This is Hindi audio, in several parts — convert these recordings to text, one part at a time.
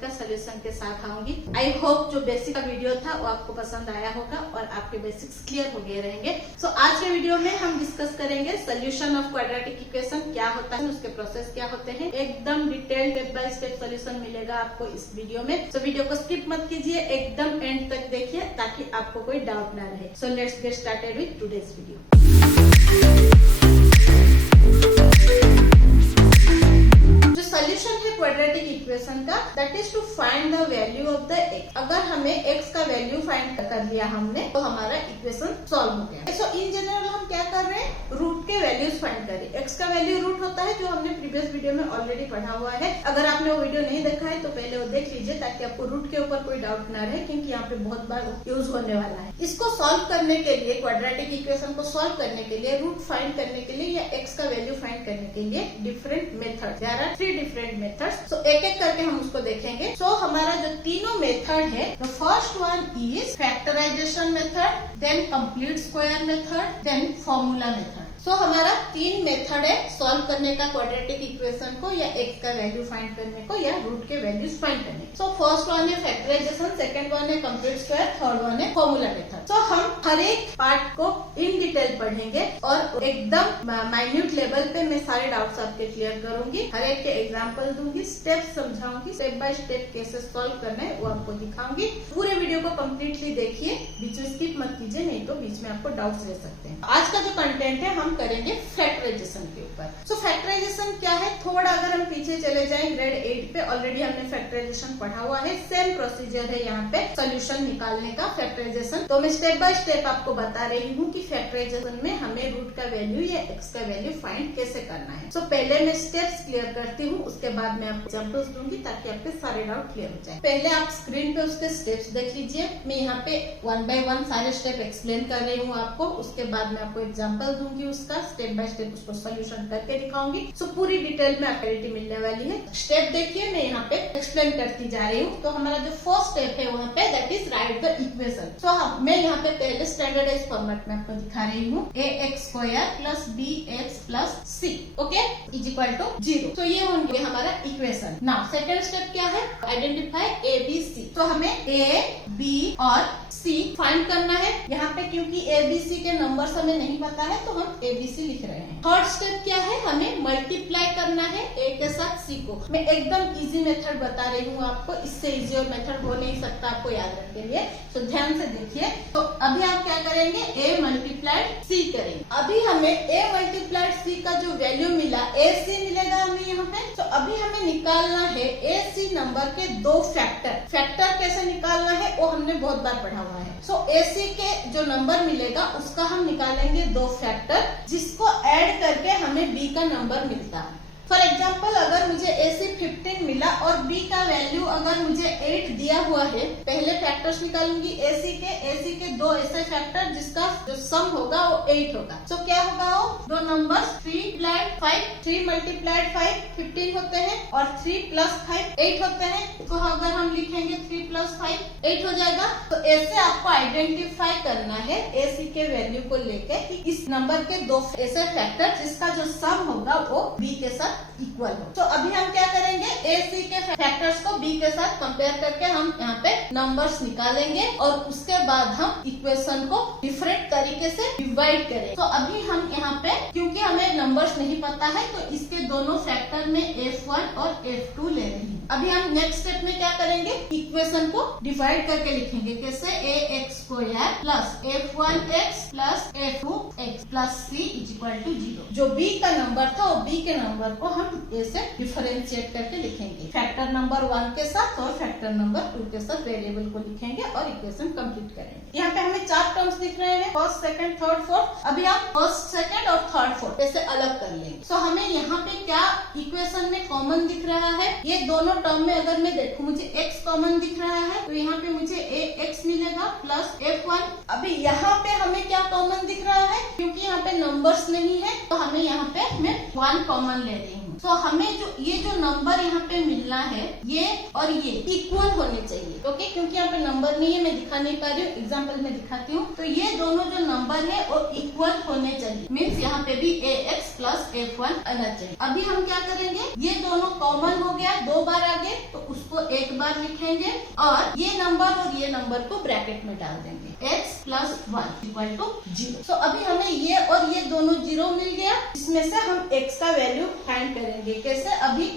का सोल्यूशन के साथ आऊंगी। आई होप जो बेसिक का वीडियो था वो आपको पसंद आया होगा और आपके बेसिक्स क्लियर हो गए रहेंगे। सो आज के वीडियो में हम डिस्कस करेंगे सोल्यूशन ऑफ क्वाड्रेटिक इक्वेशन क्या होता है, उसके प्रोसेस क्या होते हैं। एकदम detail step by step solution मिलेगा आपको इस वीडियो में। सो वीडियो को स्किप मत कीजिए, एकदम एंड तक देखिए ताकि आपको कोई डाउट ना रहे। So let's get started with today's video. Solution है क्वाड्रेटिक इक्वेशन का, that is to find the value of the x. अगर हमें एक्स का वैल्यू फाइंड कर लिया हमने तो हमारा इक्वेशन सॉल्व हो गया। सो इन जनरल हम क्या कर रहे हैं, रूट के वैल्यूज फाइंड करें। एक्स का वैल्यू रूट होता है जो हमने प्रीवियस वीडियो में ऑलरेडी पढ़ा हुआ है। अगर आपने वो वीडियो नहीं देखा है तो पहले वो देख लीजिए ताकि आपको रूट के ऊपर कोई डाउट ना रहे, क्योंकि यहाँ पे बहुत बार यूज होने वाला है। इसको सॉल्व करने के लिए, क्वाड्रेटिक इक्वेशन को सॉल्व करने के लिए, रूट फाइंड करने के लिए या एक्स का वैल्यू फाइंड करने के लिए different method, there are 3 different methods. So एक एक करके हम उसको देखेंगे। सो हमारा जो तीनों मेथड है, the first one is factorization method, then complete square method, then formula method. So हमारा 3 मेथड है सॉल्व करने का क्वाड्रेटिक इक्वेशन को, या एक्स का वैल्यू फाइंड करने को, या रूट के वैल्यूज फाइंड करने को। सो फर्स्ट वन है फैक्टराइजेशन, सेकंड वन है कंप्लीट स्क्वायर, थर्ड वन है फॉर्मूला मेथड। सो हम हर एक पार्ट को इन डिटेल पढ़ेंगे और एकदम माइन्यूट लेवल पे मैं सारे डाउट्स आपके क्लियर करूंगी, हर एक के एग्जाम्पल दूंगी, स्टेप समझाऊंगी, स्टेप बाय स्टेप कैसे सॉल्व करना है वो आपको दिखाऊंगी। पूरे वीडियो को कम्प्लीटली देखिए, बीच में स्किप मत कीजिए, नहीं तो बीच में आपको डाउट्स रह सकते हैं। आज का जो कंटेंट है हम करेंगे फैक्टराइजेशन के ऊपर। सो फैक्टराइजेशन क्या है, थोड़ा अगर हम पीछे चले जाएं ग्रेड 8 पे, ऑलरेडी हमने फैक्टराइजेशन पढ़ा हुआ है। सेम प्रोसीजर है यहाँ पे सोल्यूशन निकालने का, फैक्टराइजेशन। तो मैं स्टेप बाय स्टेप आपको बता रही हूँ कि फैक्टराइजेशन में हमें रूट का वैल्यू या एक्स का वैल्यू फाइंड कैसे करना है। सो पहले मैं स्टेप्स क्लियर करती हूँ, उसके बाद मैं आपको एग्जांपल्स दूंगी ताकि आपके सारे डाउट क्लियर हो जाए। पहले आप स्क्रीन पे उसके स्टेप्स देख लीजिए। मैं यहाँ पे 1 बाय 1 सारे स्टेप एक्सप्लेन कर रही हूँ आपको, उसके बाद मैं आपको एग्जाम्पल दूंगी, उसका स्टेप बाय स्टेप उसको सोल्यूशन करके दिखाऊंगी। सो पूरी डिटेल में क्लैरिटी मिलने वाली है। स्टेप देखिए, मैं यहाँ पे एक्सप्लेन करती जा रही हूँ। तो हमारा जो फर्स्ट स्टेप है वहाँ पे, that is write the equation. So मैं यहाँ पे पहले स्टैंडर्डाइज फॉर्मेट में आपको दिखा रही हूँ, ax² plus bx plus c, okay, is equal to 0। तो ये होंगे हमारा इक्वेशन। नाउ सेकंड स्टेप क्या है, आइडेंटिफाई a b c। तो हमें a b और c फाइंड करना है। यहाँ पे क्योंकि a b c के नंबर्स हमें नहीं पता है तो हम a b c लिख रहे हैं। थर्ड स्टेप क्या है, हमें मल्टीप्लाई करना है a के साथ c को। मैं एकदम इजी मेथड बता रही हूँ आपको, इससे इजी और मेथड हो नहीं सकता आपको याद रखने के लिए। तो ध्यान से देखिए। तो अभी आप क्या करेंगे, a मल्टीप्लाइड c करेंगे। अभी हमें a मल्टीप्लाइड c का जो वैल्यू मिला, ac मिलेगा हमें यहाँ पे। तो अभी हमें निकालना है ac नंबर के 2 फैक्टर। फैक्टर कैसे निकालना है वो हमने बहुत बार पढ़ा हुआ है। सो ac के जो नंबर मिलेगा उसका हम निकालेंगे 2 फैक्टर, जिसको ऐड करके हमें b का नंबर मिलता है। फॉर एग्जाम्पल, अगर मुझे AC 15 मिला और B का वैल्यू अगर मुझे 8 दिया हुआ है, पहले फैक्टर्स निकालूंगी AC के 2 ऐसे फैक्टर जिसका जो सम होगा वो 8 होगा। सो क्या होगा, वो 2 नंबर्स 3 मल्टीप्लाइड 5 15 होते हैं और 3 प्लस 5 8 होते हैं। तो अगर हम लिखेंगे 3 प्लस 5 8 हो जाएगा। तो ऐसे आपको आइडेंटिफाई करना है AC के वैल्यू को लेकर कि इस नंबर के 2 ऐसे फैक्टर जिसका जो सम होगा वो B के साथ इक्वल हो। तो अभी हम क्या करेंगे, AC के फैक्टर्स को B के साथ कंपेयर करके हम यहाँ पे नंबर्स निकालेंगे और उसके बाद हम इक्वेशन को डिफरेंट तरीके से डिवाइड करेंगे। तो अभी हम यहाँ पे, क्योंकि हमें नंबर्स नहीं पता है, तो इसके दोनों फैक्टर में F1 और F2 ले रही है। अभी हम नेक्स्ट स्टेप में क्या करेंगे, इक्वेशन को डिवाइड करके लिखेंगे। कैसे, ax² plus f1x plus f2x plus c is equal to 0। जो B का नंबर था वो B के नंबर को हम ऐसे डिफरेंशिएट करके लिखेंगे, फैक्टर नंबर 1 के साथ और फैक्टर नंबर 2 के साथ वेरिएबल को लिखेंगे और इक्वेशन कंप्लीट करेंगे। यहाँ पे हमें 4 टर्म्स दिख रहे हैं, फर्स्ट, सेकंड, थर्ड, फोर्थ। अभी आप फर्स्ट, सेकंड और थर्ड, फोर्थ ऐसे अलग कर लेंगे। सो हमें यहाँ पे क्या इक्वेशन में कॉमन दिख रहा है, ये दोनों टर्म में अगर मैं देखूं मुझे x कॉमन दिख रहा है, तो यहाँ पे मुझे ax मिलेगा प्लस f1। अभी यहाँ पे हमें क्या कॉमन दिख रहा है, क्योंकि यहाँ पे नंबर्स नहीं है तो हमें यहाँ पे मैं 1 कॉमन ले रही हूँ। सो हमें जो ये जो नंबर यहाँ पे मिलना है ये और ये इक्वल होने चाहिए। ओके, क्योंकि यहाँ पे नंबर नहीं है, मैं दिखा नहीं पा रही हूँ, एग्जाम्पल में दिखाती हूँ। तो ये दोनों जो नंबर है वो इक्वल होने चाहिए, मीन्स यहाँ पे भी ax प्लस f1 आना चाहिए। अभी हम क्या करेंगे, ये दोनों कॉमन हो गया, 2 बार आगे तो उसको 1 बार लिखेंगे और ये नंबर को ब्रैकेट में डाल देंगे, x प्लस 1 इक्वल टू 0। तो अभी हमें ये और ये दोनों 0 मिल गया, इसमें से हम x का वैल्यू फाइंड करेंगे। कैसे, अभी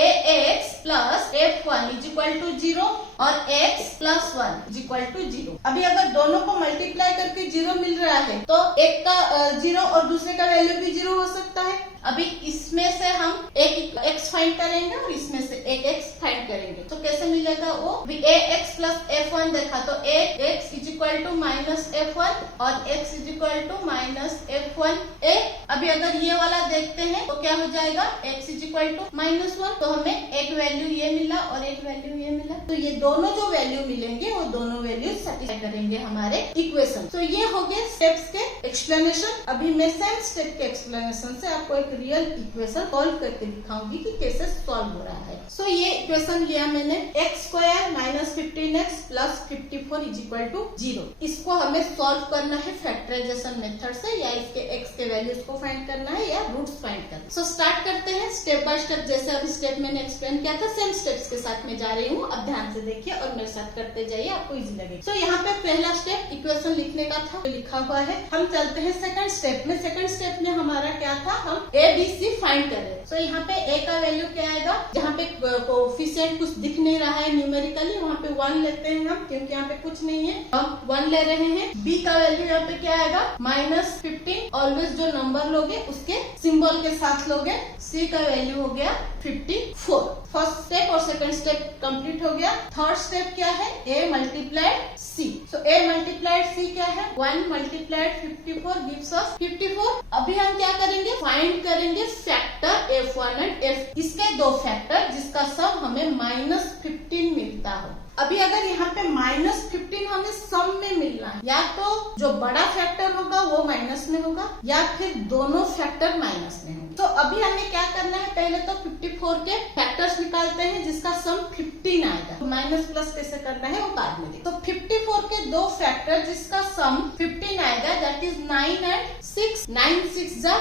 ax plus f1 is equal to 0 और x plus 1 is equal to 0। अभी अगर दोनों को मल्टीप्लाई करके 0 मिल रहा है तो एक का 0 और दूसरे का वैल्यू भी 0 हो सकता है। अभी इसमें से हम एक x फाइंड करेंगे और इसमें से एक x फाइंड करेंगे, तो कैसे मिलेगा वो, ax प्लस f1 देखा तो ax is equal to minus f1 और x is equal to minus f1a। अभी अगर ये वाला देखते हैं तो क्या हो जाएगा, x is equal to minus 1, तो हमें एक वैल्यू ये मिला और एक वैल्यू ये मिला। तो ये दोनों जो वैल्यू मिलेंगे वो दोनों वैल्यू सेटिस्फाई करेंगे हमारे इक्वेशन। तो ये हो गए स्टेप्स के एक्सप्लेनेशन। अभी मैं सेम स्टेप के एक्सप्लेनेशन से आपको एक रियल इक्वेशन सॉल्व करके दिखाऊंगी कि कैसे सॉल्व हो रहा है। सो ये इक्वेशन लिया मैंने, x square minus 15x plus 54 is equal to 0। इसको हमें सॉल्व करना है फैक्टराइजेशन मेथड से, या इसके x के वैल्यूज को फाइंड करना है या रूट्स फाइंड करना है। सो स्टार्ट करते हैं स्टेप बाय स्टेप। जैसे अभी स्टेप मैंने एक्सप्लेन किया था, सेम स्टेप्स के साथ मैं जा रही हूँ। अब ध्यान से देखिए और मेरे साथ करते जाइए, आपको इजी लगेगा। सो यहाँ पे पहला स्टेप इक्वेशन लिखने का था, लिखा हुआ है। हम चलते हैं सेकंड स्टेप में। सेकंड स्टेप में हमारा क्या था, हम ABC फाइंड कर रहे हैं। सो यहाँ पे A का वैल्यू क्या आएगा, जहाँ पे कोएफिशिएंट कुछ दिख नहीं रहा है न्यूमेरिकली, वहाँ पे 1 लेते हैं हम, क्योंकि यहाँ पे कुछ नहीं है, हम 1 ले रहे हैं। B का वैल्यू यहाँ पे क्या आएगा, माइनस 15, ऑलवेज जो नंबर लोगे उसके सिंबल के साथ लोगे। C का वैल्यू हो गया 54। फर्स्ट स्टेप और सेकंड स्टेप कंप्लीट हो गया। थर्ड स्टेप क्या है, A multiplied C। So A multiplied C क्या है, 1 मल्टीप्लाइड 54 गिव्स अस 54। अभी हम क्या करेंगे, फाइंड करेंगे फैक्टर F1 एंड F, इसके 2 फैक्टर जिसका सम हमें माइनस 15 मिलता हो। अभी अगर यहाँ पे माइनस 15 हमें सम में मिलना है, या तो जो बड़ा फैक्टर होगा वो माइनस में होगा या फिर दोनों फैक्टर माइनस में होंगे। तो अभी हमें क्या करना है, पहले तो 54 के फैक्टर्स निकालते हैं जिसका सम 15 आएगा। तो माइनस प्लस कैसे करना है वो बाद में देखते। तो 54 के 2 फैक्टर जिसका सम 15 आएगा, दैट इज 9 एंड 6। 9 6 जा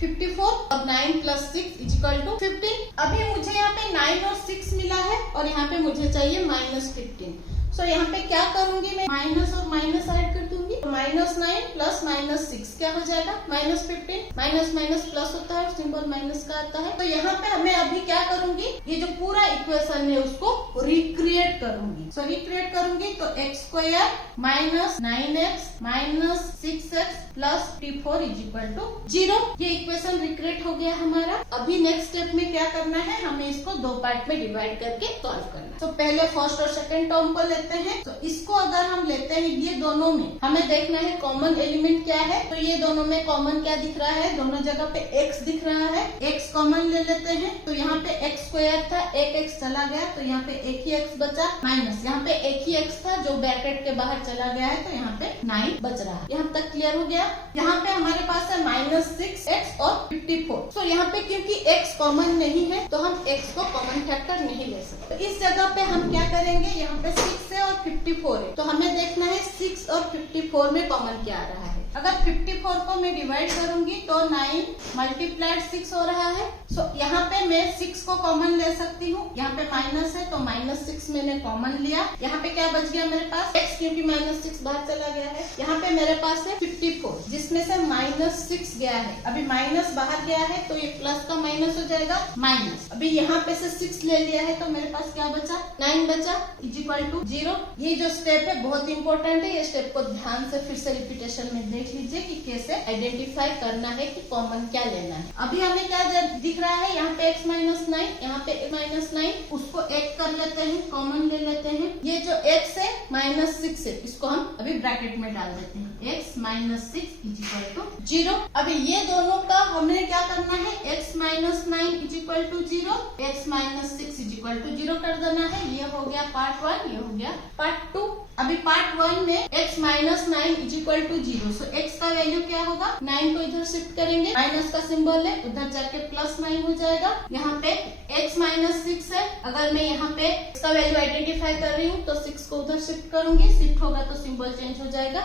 54 और 9 प्लस 6 इज इक्वल टू 15। अभी मुझे यहाँ पे 9 और 6 मिला है और यहाँ पे मुझे चाहिए माइनस 15। सो यहाँ पे क्या करूंगी, मैं माइनस और माइनस ऐड कर दूंगी। तो माइनस 9 प्लस माइनस 6 क्या हो जाएगा, माइनस 15। माइनस माइनस प्लस होता है, सिंबल माइनस का आता है। तो यहाँ पे हमें अभी क्या करूंगी, ये जो पूरा इक्वेशन है उसको रिक्रिएट करूंगी। सो रिक्रिएट करूंगी तो x square minus 9x minus 6x plus 54 is equal to 0। ये इक्वेशन रिक्रिएट हो गया हमारा। अभी नेक्स्ट स्टेप में क्या करना है, हमें इसको 2 पार्ट में डिवाइड करके सॉल्व करना है। तो पहले फर्स्ट और सेकंड टर्म को लेते हैं। तो इसको अगर हम लेते हैं, ये दोनों में हमें देखना है कॉमन एलिमेंट क्या है। तो ये दोनों में कॉमन क्या दिख रहा है, दोनों जगह पे x दिख रहा है। x कॉमन ले लेते हैं। तो यहाँ पे x स्क्वायर था, एक x चला गया तो यहाँ पे एक ही x बचा, माइनस यहाँ पे एक ही x था जो ब्रैकेट के बाहर चला गया है, तो यहाँ पे 9 बच रहा है। यहाँ तक क्लियर हो गया। यहाँ पे हमारे पास है माइनस 6x और 54। सो यहाँ पे क्योंकि x कॉमन नहीं है तो हम x को कॉमन फैक्टर नहीं ले सकते। तो इस जगह पे हम क्या करेंगे, यहाँ पे 6 है और 54 है, तो हमें देखना है 6 और 54 में कॉमन क्या आ रहा है। अगर 54 को मैं डिवाइड करूंगी तो 9 मल्टीप्लाइड 6 हो रहा है। सो यहाँ पे मैं 6 को कॉमन ले सकती हूँ। यहाँ पे माइनस है तो माइनस 6 मैंने कॉमन लिया। यहाँ पे क्या बच गया मेरे पास, x, क्योंकि माइनस 6 बाहर चला गया है। यहाँ पे मेरे पास है 54 जिसमें से माइनस 6 गया है। अभी माइनस बाहर गया है तो ये प्लस का माइनस हो जाएगा माइनस। अभी यहाँ पे से 6 ले लिया है तो मेरे पास क्या बचा, 9 बचा इज इक्वल टू 0। ये जो स्टेप है बहुत इंपॉर्टेंट है। ये स्टेप को ध्यान से फिर से रिपीटेशन में देख लीजिए कि कैसे आइडेंटिफाई करना है कि कॉमन क्या लेना है। अभी हमें क्या दिख रहा है, यहाँ पे x माइनस 9, यहाँ पे माइनस 9, उसको एक कर लेते हैं, कॉमन ले लेते हैं। ये जो x है माइनस 6 है, इसको हम अभी ब्रैकेट में डाल देते हैं। x minus 6 is equal to 0। अभी ये दोनों का हमें क्या करना है, x minus 9 is equal to 0, x minus 6 is equal to 0 कर देना है। ये हो गया पार्ट 1, ये हो गया पार्ट 2। अभी पार्ट 1 में x minus 9 is equal to 0। So x का वैल्यू क्या होगा, 9 को इधर शिफ्ट करेंगे, माइनस का सिंबल है, उधर जाके प्लस 9 हो जाएगा। यहाँ पे x माइनस 6 है, अगर मैं यहाँ पे x का वैल्यू आइडेंटिफाई कर रही हूँ तो 6 को उधर शिफ्ट करूंगी, शिफ्ट होगा तो सिंबल चेंज हो जाएगा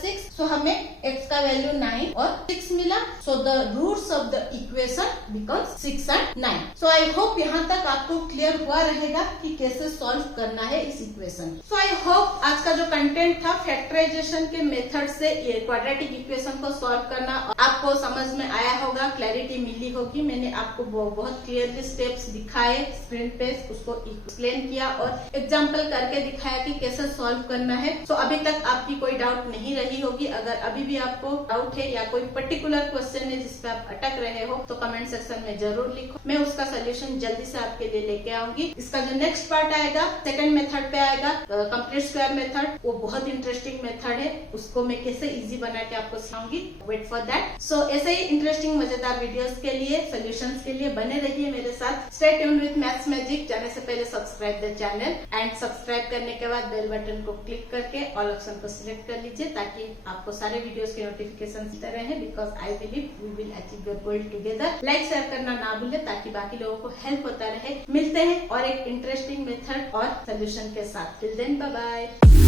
6। सो हमें x का वैल्यू 9 और 6 मिला। So the roots of the equation becomes 6 and 9। So I hope यहाँ तक आपको क्लियर हुआ रहेगा कि कैसे सॉल्व करना है इस इक्वेशन। सो आई होप आज का जो कंटेंट था फैक्टराइजेशन के मेथड से ये क्वाड्रेटिक इक्वेशन को सॉल्व करना आपको समझ में आया होगा, क्लैरिटी मिली होगी। मैंने आपको बहुत क्लियरली स्टेप्स दिखाए स्क्रीन पे, उसको एक्सप्लेन किया और एग्जाम्पल करके दिखाया कि कैसे सॉल्व करना है। सो अभी तक आपकी कोई डाउट नहीं रही होगी। अगर अभी भी आपको डाउट है या कोई पर्टिकुलर क्वेश्चन है जिसपे आप अटक रहे हो तो कमेंट सेक्शन में जरूर लिखो, मैं उसका सोल्यूशन जल्दी से आपके लिए लेके आऊंगी। इसका जो नेक्स्ट पार्ट आएगा सेकंड मेथड पे आएगा, कंप्लीट स्क्वायर मेथड। वो बहुत इंटरेस्टिंग मेथड है, उसको मैं कैसे इजी बना के आपको सिखाऊंगी। Wait for that. सो ऐसे ही इंटरेस्टिंग मजेदार वीडियोस के लिए, सोल्यूशंस के लिए बने रहिए मेरे साथ। Stay tuned with maths magic. जाने से पहले subscribe the channel and subscribe करने के बाद बेल बटन को क्लिक करके ऑल ऑप्शन को सिलेक्ट कर लीजिए ताकि आपको सारे वीडियोस के नोटिफिकेशन मिलते रहे, because I believe we will achieve your goal together. Like share करना ना भूले ताकि बाकी लोगों को हेल्प होता रहे। मिलते हैं और एक इंटरेस्टिंग मेथड और सोल्यूशन के साथ। Till then bye bye.